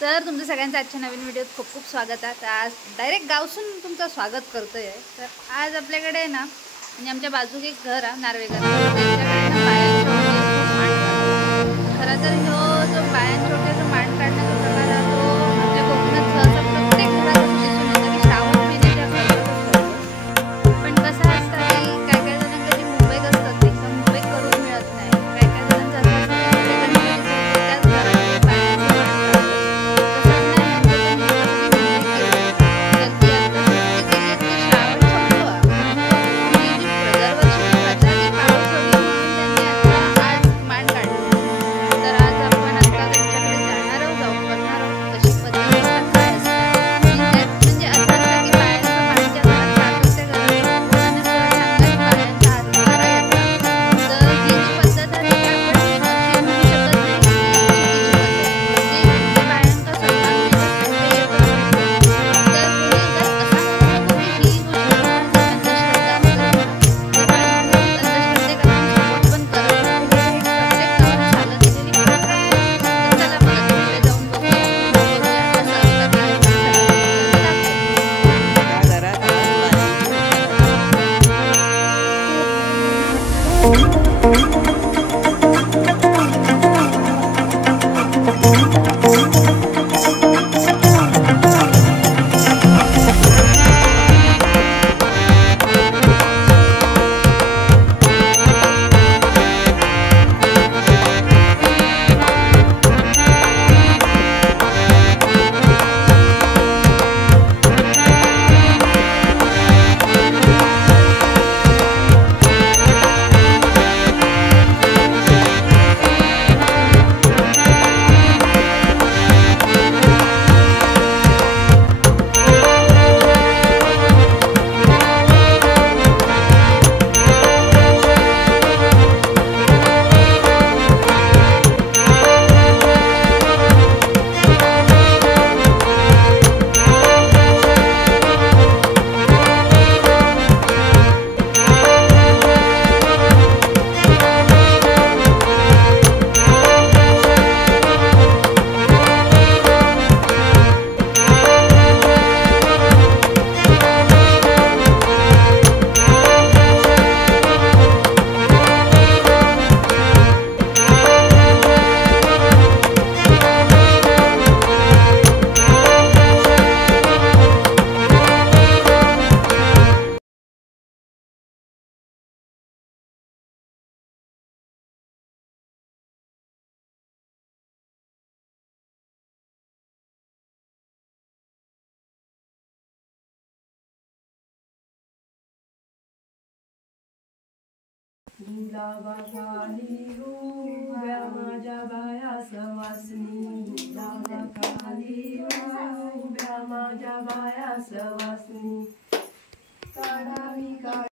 तर तुमचं सगळ्यांचं आजच्या नवीन व्हिडिओत खूप खूप स्वागत आहे। आज डायरेक्ट गावसून तुमचं स्वागत करतोय। तर आज आपल्याकडे ना म्हणजे आमच्या बाजूक एक घर आहे नार्वेकर, त्यांच्याकडे ना बायांच्या खूप मांड काढतात। खरं तर जो बायांच्या जो मांड काढण्याचा प्रकार आहे तो आपल्या कोकणात सहसा प्रत्येक घरात दिसून येतो की श्रावण महिन्याच्या करतात। पण कसं असतं की काय काय जणांना जी मुंबईत असतात ते मुंबईत करून मिळत नाही। काय काय जणांचं असं असतं की त्याच घरात बायांचं गुलाबा खाली उभ्या माझ्या बाया सवासनी, गुलाबा खाली उभ्या माझ्या बाया सवासनी, काढावी काढ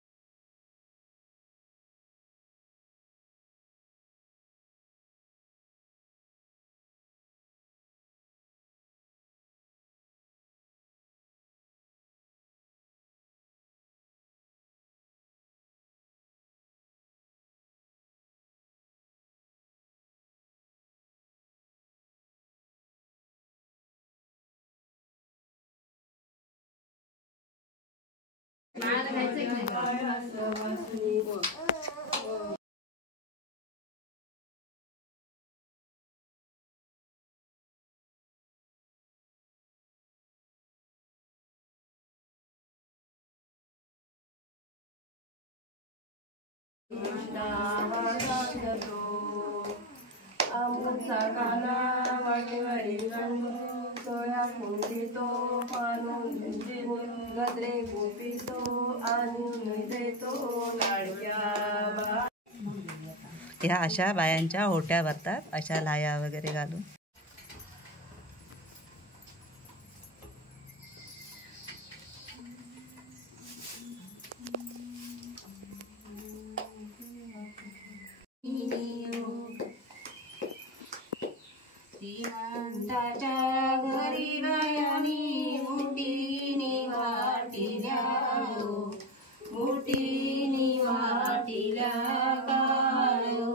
आमचा काना वाटेवाडी सोया कुंडीतो पानून गजरे गोपीतो आणून देतो लाडक्या। ह्या अशा बायांच्या होट्या भरतात, अशा लाया वगैरे घालून। घरी गायानी मुठीनी वाटिल्या, मुठीनी वाटिल्या काळो,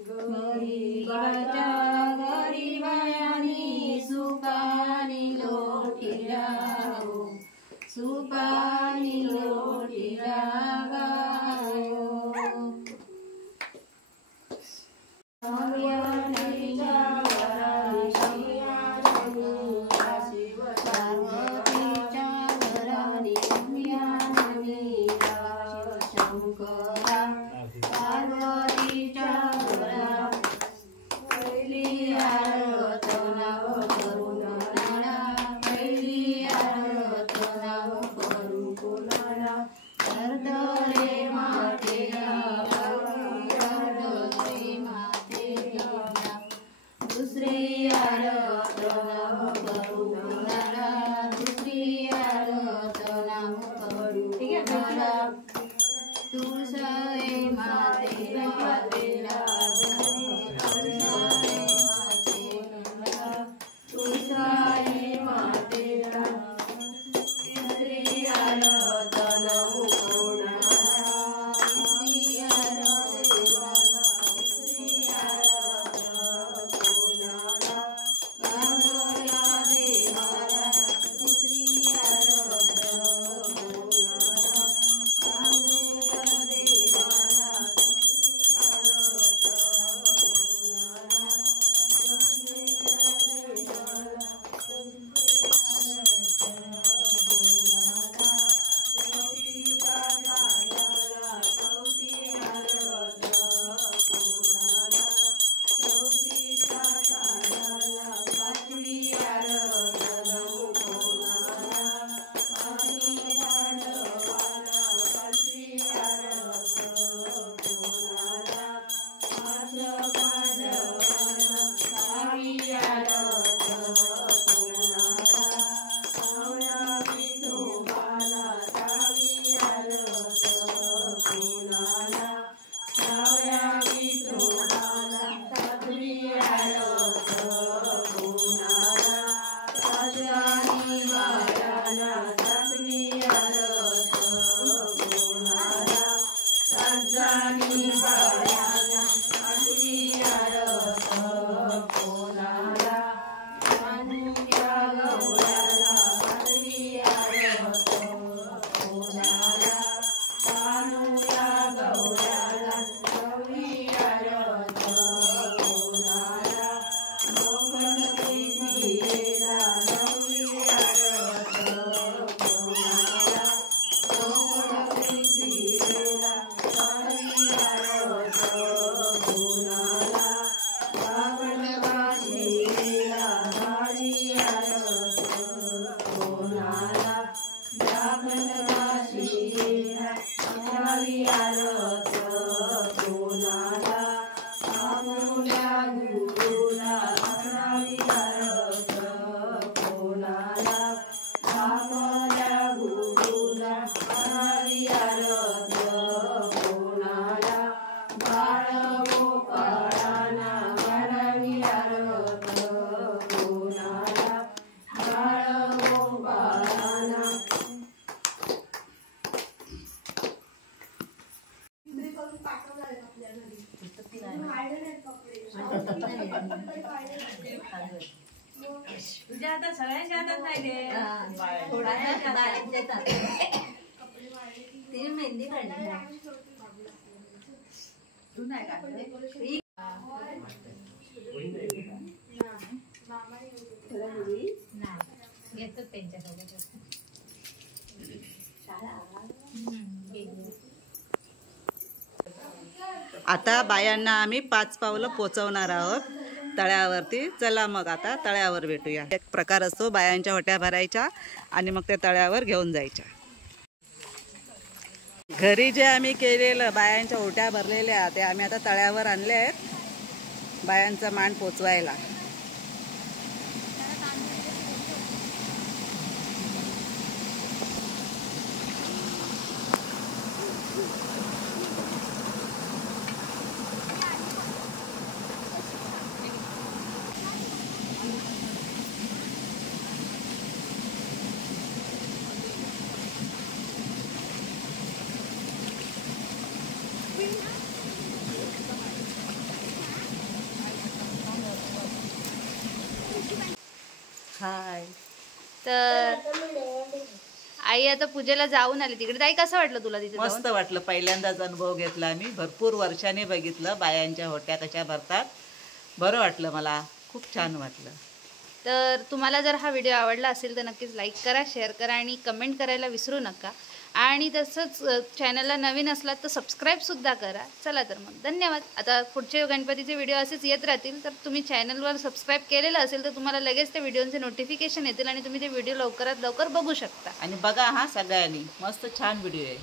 गरीबाच्या गरीबायानी तुझ्या आता सगळ्यांच्या हातात नाही रे मेहंदी काढली तू नाही काढली घेतो त्यांच्यासोबत आता बायांना आम्ही 5 पावलं पोचवणार आहोत तळ्यावरती. चला मग आता तळ्यावर भेटूया. एक प्रकार असतो बायांच्या होट्या भरायच्या आणि मग त्या तळ्यावर घेऊन जायच्या. घरी जे आम्ही केलेलं बायांच्या होट्या भरलेल्या ते आम्ही आता तळ्यावर आणले आहेत बायांचा मान पोचवायला. हाय. तर आई आता पूजेला जाऊन आली तिकडे. ताई कसं वाटलं तुला तिथे जाऊन? मस्त वाटलं. पहिल्यांदाच अनुभव घेतला मी. भरपूर वर्षांनी बघितलं बायांच्या होट्या कशा भरतात. बरं वाटलं मला. खूप छान वाटलं. तर तुम्हाला जर हा व्हिडिओ आवडला असेल तर नक्कीच लाईक करा, शेअर करा आणि कमेंट करायला विसरू नका. आणि तसंच चॅनलला नवीन असलात तर सबस्क्राईबसुद्धा करा. चला तर मग धन्यवाद. आता पुढचे गणपतीचे व्हिडिओ असेच येत राहतील. तर तुम्ही चॅनलवर सबस्क्राईब केलेलं असेल तर तुम्हाला लगेच त्या व्हिडिओचे नोटिफिकेशन येतील आणि तुम्ही ते व्हिडिओ लवकरात लवकर बघू शकता. आणि बघा हा सगळ्यांनी मस्त छान व्हिडिओ आहे.